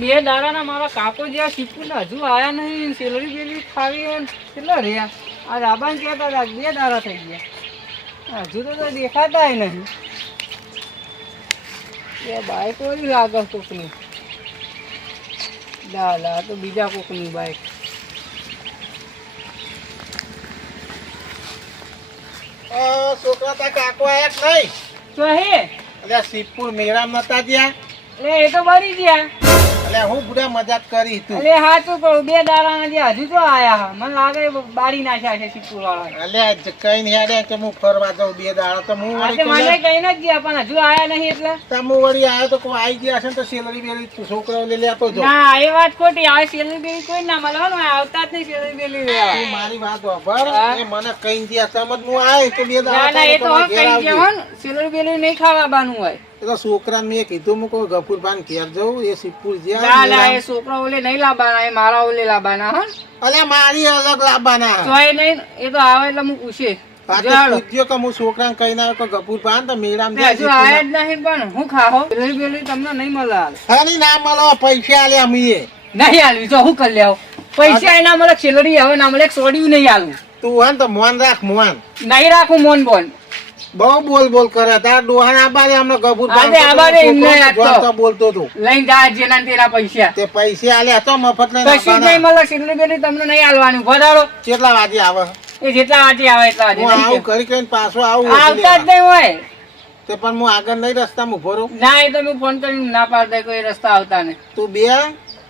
બે દાડાના મારા કાકો જ્યાં શીખવું હજુ આયા નહીં સેલરી બેલરી ખાવી કેટલા રહ્યા? આ રાબાન કહેતા હતા બે દાડા થઈ ગયા. હજુ તો તો દેખાતાય નહીં. એ બાઈક ઓલી લાગે કોકની. લા તો બીજા કોકની બાઈક. છોકરા તા કાકો આયા નહીં? તો હે? અલ્યા સિપુર મેરામ નતા ત્યાં એ તો બળી ગયા. અલ્યા હું બુડા મજાક કરી તું અલે હા તું કહું બે દાડાના જે હજુ તો આયા મને લાગે બારી નાખ્યા છે શીખવું વાળા અલ્યા કઈ નહીં આડે કે હું ફરવા જાઉં બે દાડા. તો હું વળી મને કઈ જ ગયા પણ હજુ આયા નહીં એટલે. તમે વળી આવ્યો તો કોઈ આવી ગયા છે ને તો સેલરી બેરી છોકરાઓ લઈ લેતો જો ના એ વાત ખોટી. આ સેલરી બેલી કોઈ ના મળે હો આવતા જ નહીં સેલરી બેલી લેવા. તું મારી વાત હા. એ મને કઈ ગયા સમજ હું આય કે બે દાડા ના એ તો કઈ ગયા સેલરી બેલી નહીં બાનું હોય. એ તો છોકરાને મેં કીધું હું કોઈ ગફુર ઘેર જવું એ શિવપુર ના જ્યાં ના એ છોકરા ઓલે નહીં લાવવાના એ મારા ઓલે લાવવાના હો ને. મારી અલગ લાવવાના. તો એ નહીં એ તો આવે એટલે હું પૂછે. આ તો જાણો. પૂછ્યો કે હું છોકરાને કહીને આવ્યો કે ગફુર તો મેળામ હજુ આયા જ નહીં પણ હું ખાહો? તમને નહીં મળે. ના મળો પૈસા આલ્યા મીએ નહીં હાલવી જો હું કરી લેવો. પૈસા એના મળે સેલરી હવે ના મળે સોડ્યું નહીં આલું. તું હે તો મોન રાખ મોન. નહીં રાખું મોન બોન. બહુ બોલ બોલ કરે. તાર ડોહાન આબારે અમને ગફુર ભાન આબારે એમને આતો બોલતો તો. લઈ જા જેના તેના પૈસા. તે પૈસા આલે તો મફત લઈ કશું નહીં મળે સેલરી બેની તમને નહીં હાલવાનું ભરાડો કેટલા વાગે આવે? એ જેટલા આજે આવે એટલા આજે હું આવું કરી કરીને પાછો આવું આવતા જ નહીં હોય. તે પણ હું આગળ નહીં રસ્તામાં ઊભો રહું. ના એ તો હું ફોન કરીને ના પાડતા કોઈ રસ્તા આવતા ને તું બે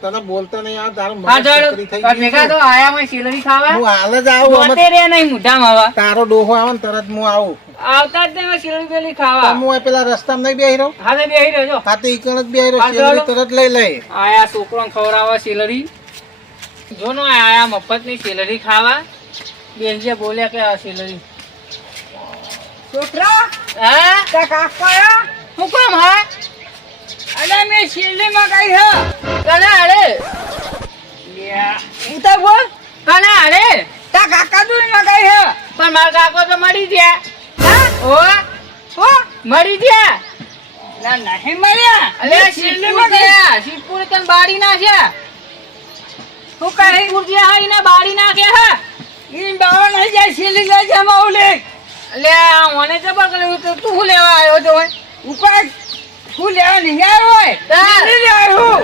તને બોલતો નહીં આ તારો છે. તો આયા હોય સેલરી ખાવા? હું હાલ જ આવું રે નહીં મોઢામાં તારો ડોહો આવે ને તરત હું આવું. આવતા જ નહીં સેલરી બેલી ખાવા. હું પેલા રસ્તામાં નહીં બેહી રહું હા તો બેહી રહેજો. હા તો ઈકણ જ બેહી રહ્યો સેલરી તરત લઈ લઈ. આયા છોકરો ખવડાવવા સેલરી જો નો આયા મફતની સેલરી ખાવા. બેસજે બોલ્યા કે આ સેલરી છોકરા હા? તા કાકા. હું કોમ હા? અરે મેં સેલરી માં કઈ હે? કને અરે ઉતા બોલ. કને અરે તા કાકા તું માં કઈ હે? પણ મારા કાકો તો મરી ગયા. હા? ઓ ઓ મરી ગયા? ના નહીં મળ્યા અલે શિવપુર ગયા. શિવપુર તન બારી નાખ્યા. તું કહે ગયા હા એને બારી નાખ્યા હા. ઈ બાવા નહીં જાય શિલી જાય છે માઉલે લે મને તો કર્યું તો તું લેવા આવ્યો તો હોય? ઉપર શું લેવા નહીં આવ્યો હોય? શિલી લેવા આવ્યો.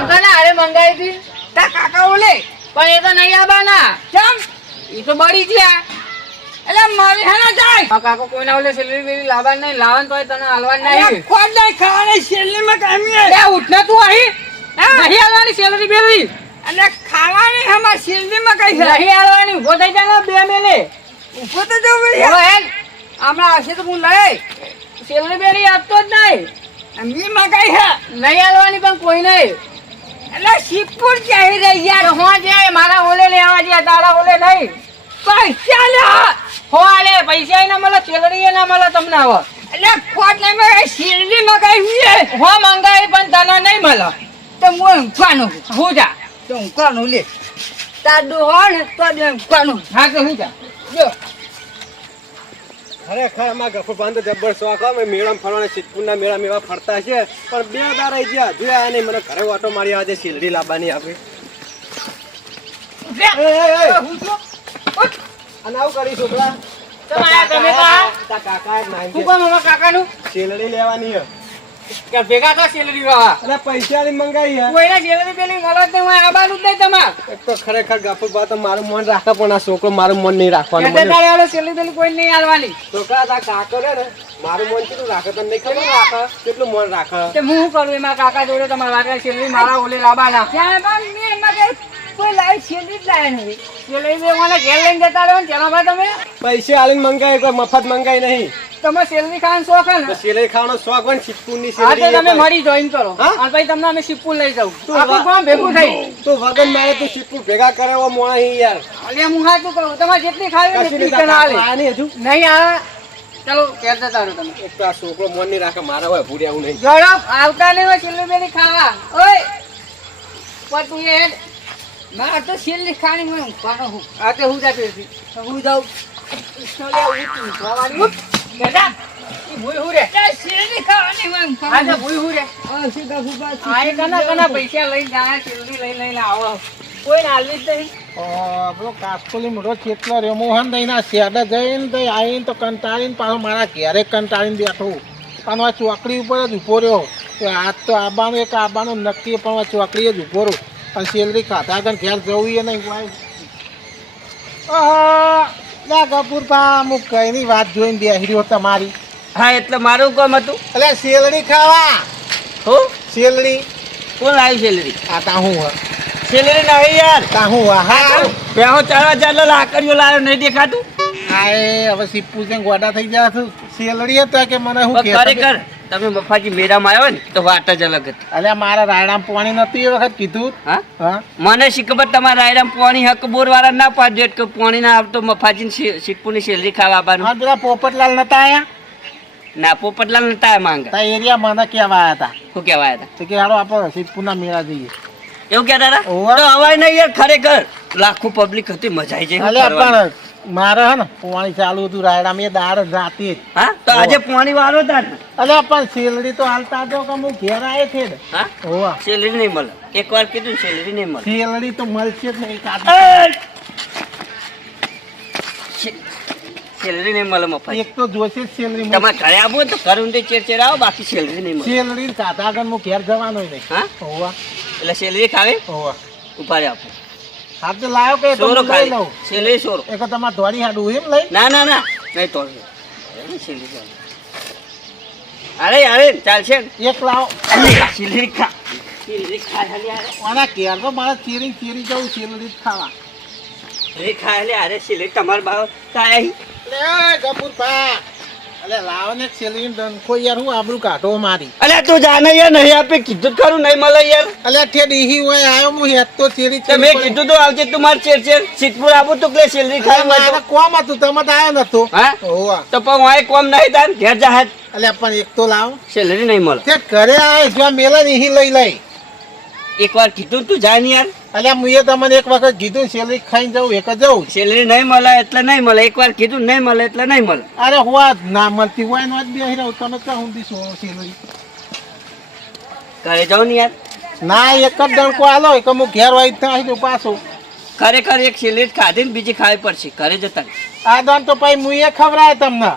અંકલ અરે મંગાઈ હતી? તા કાકા ઓલે પણ એ તો નહીં આવવાના. કેમ? એ તો બળી ગયા. એટલે મારી હાના જાય. આ કાકો કોઈના ઓલે સેલરી બેલી લાવવા નહીં લાવવાનું તો તને હાલવા નહીં. કોણ નહીં ખાવાની સેલરી માં કામી એ ઉઠ ને તું અહીં. નહીં હાલવાની સેલરી બેલી અને ખાવાની હમાર સેલરી માં કઈ નહીં હાલવાની ઊભો થઈ જાય ને બે મેલે. ઊભો તો જો હમણાં હશે તો હું લઈ. સેલરી બેરી આપતો જ નહીં. મી મગાઈ હે. નહીં આલવાની પણ કોઈ નહીં. એટલે શિવપુર ચાહી રહી યાર હું જાય મારા ઓલે લેવા જ્યાં તારા ઓલે નહીં. પૈસા લે. હો આલે પૈસા ના મળે ચેલડી ના મળે તમને હવે એટલે ખોટ નહીં મે શિરડી મગાવી હો. મંગાવી પણ તને નહીં મળે. તો હું ઊંઘવાનું હું જા. તો ઊંઘવાનું લે. તાર હો ને તો ઊંઘવાનું. હા કે હું જા. જો. ખરેખર આમાં ગફુરભાન તો જબ્બર શોખ અમે મેળામાં ફરવાના સિદ્ધપુરના મેળા મેળા ફરતા છે પણ બે દાર આવી જ્યાં હજુ આયા નહીં મને ઘરે ઓટો મારી આજે શીલડી લાવવાની આપી. અને આવું કરી છોકરા. કાકા શીલડી લેવાની. કે ભેગા તો સેલરી વાળા. અરે પૈસા ની મંગાઈ હે કોઈને સેલરી પેલી મળે તો હું આબાનું જ નહીં તમારે. એક તો ખરેખર ગફુરભા તો મારું મન રાખે પણ આ છોકરો મારું મન નહીં રાખવાનું એટલે મને. તારે હવે સેલરી પેલી કોઈ નહીં આલવાની છોકરા તા કાકો રે ને મારું મન કેટલું રાખે તને નહીં ખબર રાખે? કેટલું મન રાખે? તે હું શું કરું? એમાં કાકા જોડે તમારા વાટકા સેલરી મારા ઓલે લાવવાના ત્યાં પણ મેં એમાં કઈ કોઈ લાવી શેરડી જ લાય નહીં. સેલરી બે મને ઘેર લઈને જતા રહો ને તેના તમે? પૈસા આલીને મંગાઈ કોઈ મફત મંગાઈ નહીં. તમે સેલરી ખાવાનો શોખ હે ને સેલરી ખાવાનો શોખ હોય ને સિદ્ધપુરની હા તો તમે મળી જોઈન કરો હા? ભાઈ તમને અમે શિવપુર લઈ જાઉં તું વા- ગામ ભેગું થઈ તું વગન મારે તું સિદ્ધપુર ભેગા કરે ઓ મોણા અહીં યાર અલે હું હાચું કહું તમારે જેટલી ખાવી ને એટલી નહીં તને હાલે. નહીં હજુ નહીં આ ચલો કેર જતા રહો તમે એક તો આ છોકરો મનની રાખે મારા હોય ભૂર્યા હું નહીં ઝડપ આવતા નહીં હોય બેની ખાવા ઓય પણ તું એ. ના તો છેલ્લી ખાણી મને ઊંઘવાનો હું આ તો હું જાતો હતી હું જાઉં કૃષ્ણ લે ઉઠ બેટા ઈ ભૂલ હું રે છેલ્લી ખાવાની આ તો ભૂઈ હું રે આ એ કના કના પૈસા લઈને જાય શેરડી લઈ લઈને આવો. કોઈ નાલવી જ નહીં. આપણો કાસ્કોલી મોટો ચેટલો રહ્યો. મોહન દઈના શેડા જઈને તો આવીને તો કંટાળીને પાછો મારા ઘેરે કંટાળીને બેઠો. પણ આ ચોકડી ઉપર જ ઊભો રહ્યો. તો આજ તો આબાનું એક આબાનું નક્કી પણ આ ચોકડી જ ઊભો રહ્યો. પણ સેલરી ખાધા આગળ ઘેર જવું એ નહીં ભાઈ ઓહો અમુક કઈની વાત જોઈને બે રહ્યો તમારી. હા એટલે મારું કામ હતું? એટલે શેલડી ખાવા. હો? શેલડી? કોણ લાવી શેલડી? આ તાહું હ સેલરી નહીં યાર. તા હું હા? હું ચાર હજાર લાકડીઓ લાવ્યો નહીં દેખાતું? હા હવે સિપ્પુ છે ગોડા થઈ ગયા છું. સેલરી હતા કે મને હું ખરેખર તમે મફાજી મેરામાં આવ્યો ને તો વાત જ અલગ હતી. અલ્યા મારા રાયરામ પાણી નતું એ વખત કીધું? હા? મને શીખબર તમારા રાયરામ પોણી હક બોર વાળા ના પાડજો કે પોણી ના આવતો મફાજી શીખપુની સેલરી ખાવા આપવાનું હા પેલા પોપટલાલ નતા આયા? ના પોપટલાલ નતા માંગ. તા એરિયા મને કેવા આયા હતા. શું કહેવાય હતા? તો કે હાલો આપણે સિદ્ધપુરના મેળા જઈએ. એવું કહેતા હતા? તો હવાય નહીં યાર ખરેખર. લાખો પબ્લિક હતી મજા આવી જાય મારે હે ને પાણી ચાલુ હતું રાયડા મેં દાળ રાતે. જ હા? તો આજે પાણી વાળો હતા ને? પણ સેલરી તો હાલતા દો કે હું ઘેર આવે છે ને. હા? હોવા. સેલરી નહીં મળે. એક વાર કીધું સેલરી નહીં મળે. સેલરી તો મળશે જ નહીં કાઢ સેલરી નહીં મળે મફત. એક તો જોશે સેલરી તમારે ઘરે આવો તો ઘર ઊંધે ચેર ચેર આવો બાકી સેલરી નહીં મળે. સેલરી કાઢા આગળ હું ઘેર જવાનો નહીં હા? હોવા. એટલે સેલરી ખાવે? હોવા. ઉપાડે આપો હા તો લાવો કે સોરો હું લઉં? સેલરી સોરો. એક તમારે ધોરી હાડું એમ લઈ. ના ના ના. નહીં તો સેલરી અરે અરે ચાલશે એક લાવો. સેલરી ખા. સેલરી ખા ખાલી અરે આના તો મારે ચીરી ચીરી જવું જ ખાવા. સેલરી ખા એટલે અરે તમારા બાવ તાયા લે ગપુર ભા અલે લાવો ને ડંખો યાર હું આબરૂ કાઢો મારી. અલે તું જાને યાર નહીં આપે કીધું ખરું નહીં મળે યાર. અલે ઠે ડીહી હોય આયો હું હેત તો ચીરી તે મેં કીધું તો આવજે તું માર ચેર ચેર સિદ્ધપુર આવું તું કે સેલરી ખાય મારે કોમ હતું તમે તો આયો નતો. હા? હોવા તો પણ વાય કોમ નહીં તાર ઘેર જા અલે પણ એક તો લાવો. સેલરી નહીં મળે. તે ઘરે આય જો મેલે નહીં લઈ લઈ. એક વાર કીધું તું જાય યાર. અલ્યા મુએ તમને એક વખત કીધું સેલરી ખાઈને જવું એક જ જવું સેલરી નહીં મળે એટલે નહીં મળે. એક વાર કીધું નહીં મળે એટલે નહીં મળે. અરે હોવા ના મળતી હોય નો જ બેહી રહું. તમે ક્યાં હું દીશું સેલરી? ઘરે જાઉં ને યાર. ના એક જ ડંકો આલો એક હું ઘેર હોય ત્યાં આવી પાછો. ખરેખર એક સેલરી ખાધી ને બીજી ખાવી પડશે. ઘરે જતા આ દોન તો પછી મુએ ખવડાય તમને.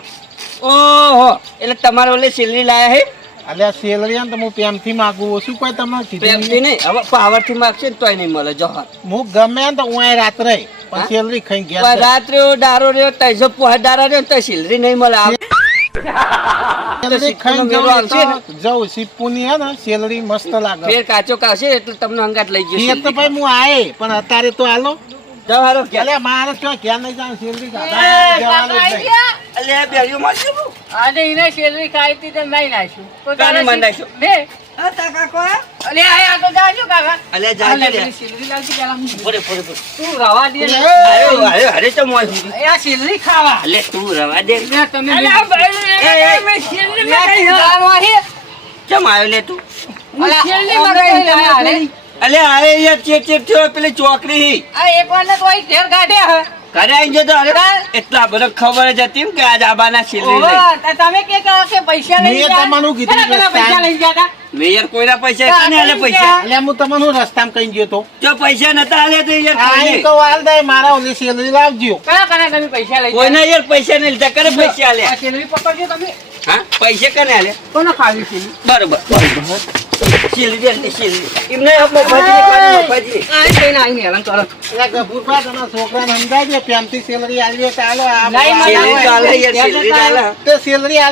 ઓહો એટલે તમારે ઓલે સેલરી લાયા હે? અલ્યા સેલરી ને તો હું પ્રેમથી માગું ઓછું કોઈ તમને કીધું પ્રેમથી નહીં. હવે પાવરથી માગશે ને તોય નહીં મળે જહર હા. ગમે તો હું અહીં રાત્રે પણ સેલરી ખાઈ ગયા રાત્રે ડારો રહ્યો તૈજો પોહા ડારા રહ્યો તો સેલરી નહીં મળે. આવે સેલરી આવશે જવું જવું. સિપ્પુની હે ને સેલરી મસ્ત લાગે. ફેર કાચો કાશે એટલે તમને અંગાટ લઈ એ તો ભાઈ હું આયે પણ અત્યારે તો આલો જાઓ હારો ઘેર. મારે ક્યાં ઘેર નહીં જવાનું સેલરી એ, જવાનું કાકા જ આઈ નહીં. ગયા? અલ્યા બેરીઓ મારશે બહુ. આજે શેરડી ખાઈ હતી તો નહીં નાખ્યું તો તારે માં નાખ્યું? બે હા, તા કાકો, અલે આ આ તો જાજો કાકા અલ્યા આ લે, લે. શેરડી લાવજે પેલા હું. ફરે, ફરે, ફરે. તું રવા દે આયો, આયો, હારે તો મોય એ આ શેરડી ખાવા અલે તું રવા દે લે, તમે અલે, ભાઈ, મેં શેરડી. હે. કેમ આવ્યો ને તું શેરડી હે. અલે આરે યાર ચેપ ચેપ થયો પેલી ચોકડી આ એક વાર ને તો અહીં ઘેર કાઢ્યા હે. ઘરે આવી જતો અરે એટલા બધા ખબર જ હતી કે આજ આબાના સેલરી લઈ. તમે કે કે કે પૈસા લઈ મેં ગયા? તમારું કીધું પૈસા લઈ ગયા તા? મેં યાર કોઈના પૈસા કને આલે પૈસા. એટલે હું તમને રસ્તામાં કઈ ગયો તો. જો પૈસા નતા આલે તો યાર કોઈ તો વાલ દે મારા ઓલી સેલરી લાવજો. કયા કને તમે પૈસા લઈ? કોઈના યાર પૈસા નહીં લીધા કરે પૈસા આલે આ શેરડી પકડજો તમે. હા પૈસા કને આલે કોને ખાવી છે બરોબર બરોબર.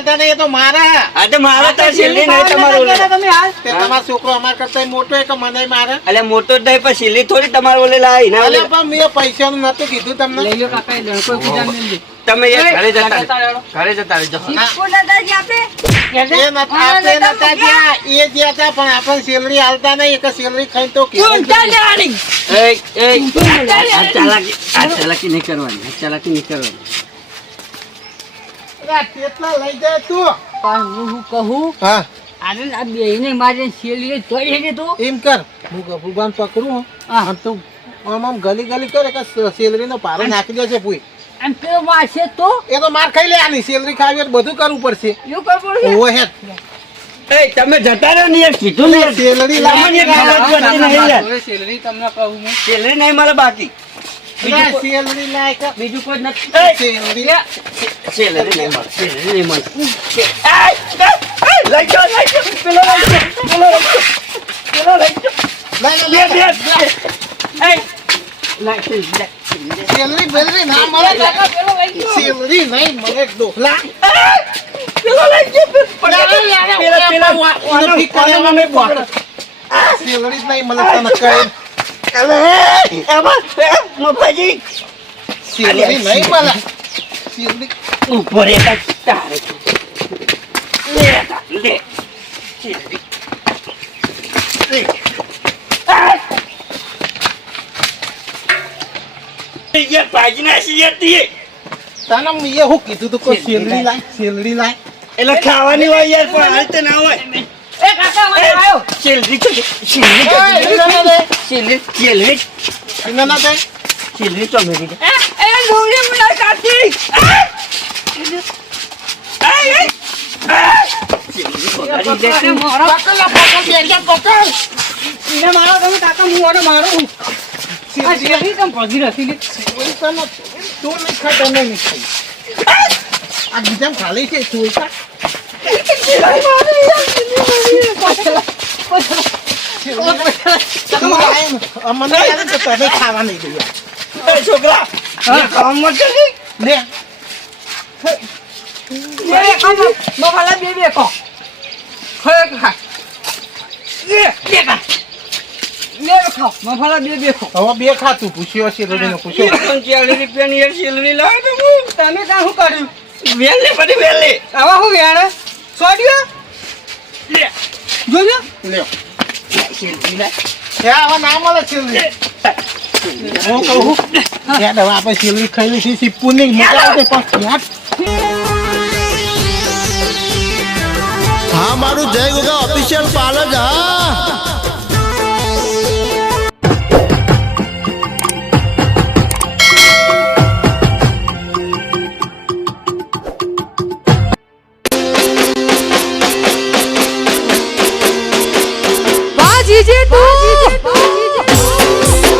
ને એટલે એ છોકરો અમાર કરતા મોટો કે મને મારે અલે મોટો જ નહીં પણ સિલ્લી થોડી તમારો ઓલે લાવી ના પણ મેં પૈસાનું નતું કીધું તમને લઈ લો કાકા એ તમે યાર ઘરે જતા. ઘરે જતા રહેજો એ નતા આપણે નતા ગયા એ ગયા હતા પણ આપણને સેલરી આલતા નહીં કે સેલરી ખાઈ તો કેવું એ એ આ ચાલાકી આ ચાલાકી નહીં કરવાની આ ચાલાકી નહીં કરવાની. કેટલા લઈ જાય તું. પણ હું શું કહું? હા. આને આ બેયને મારે તો. એમ કર. હું ગભુરભાન પકડું હો. તું આમ આમ ગલી ગલી કરે કે સેલરીનો પારો નાખી દેશે પૂઈ. આમ પેલો મારશે તો? એ તો માર ખાઈ લે આની સેલરી ખાવી બધું કરવું પડશે. એવું કરવું પડશે? ઓહો હેત એ તમે જતા રહો ને યાર કીધું ને સેલરી પડતી નહીં યાર. સેલરી તમને કહું હું સેલરી નહીં મળે બાકી સેલરી બીજું કોઈ નથી સેલરી સેલરી નહીં મળે સેલરી નહીં મળે એ, એ, એ, લઈ જાઓ, લઈ જાઓ. પેલો લઈ જાઓ, પેલો લઈ જાઓ. પેલો લઈ જાઓ. બે, બે, બે. સેલરી, બેલરી ના મળે સેલરી નહીં મળે ડોહલા. પેલો લઈ પેલા, પેલા, પકડ. સેલરી જ નહીં મળે તને કહે. અલે, એમાં, મફાજી. સેલરી નહીં મળે સેલરી ઉપર એક તારે. લે, લે. સેલરી. લે. શું કીધું તું કોઈ શેરડી લાય સેલરી લાય એટલે ખાવાની હોય યાર પણ હાલ તો ના હોય. એ કાકા મને આવ્યો સેલરી તો સેલરી તો ના, ના. સેલરી તો? મેરી એ એ મને તું બીજામાં ખાલી છે છોકરા છે. બે બે મફાલા બે ખાતું પૂછ્યો સેલરીનો પૂછ્યો પણ ચાલીસ રૂપિયાની યાર સેલરી લાવે તમે કાં શું કર્યું વહેલે પડી વહેલે આવા શું વેણે સોડ્યો? લે. જોજો. લ્યો. સેલરી લે. એ આવા ના મળે સેલરી. હું કહું યાદ હવે આપણે સેલરી ખાઈ લીધી સીપુ નહીં પણ યાદ હા મારું જય ગોગા ઓફિશિયલ પાર્લર હા.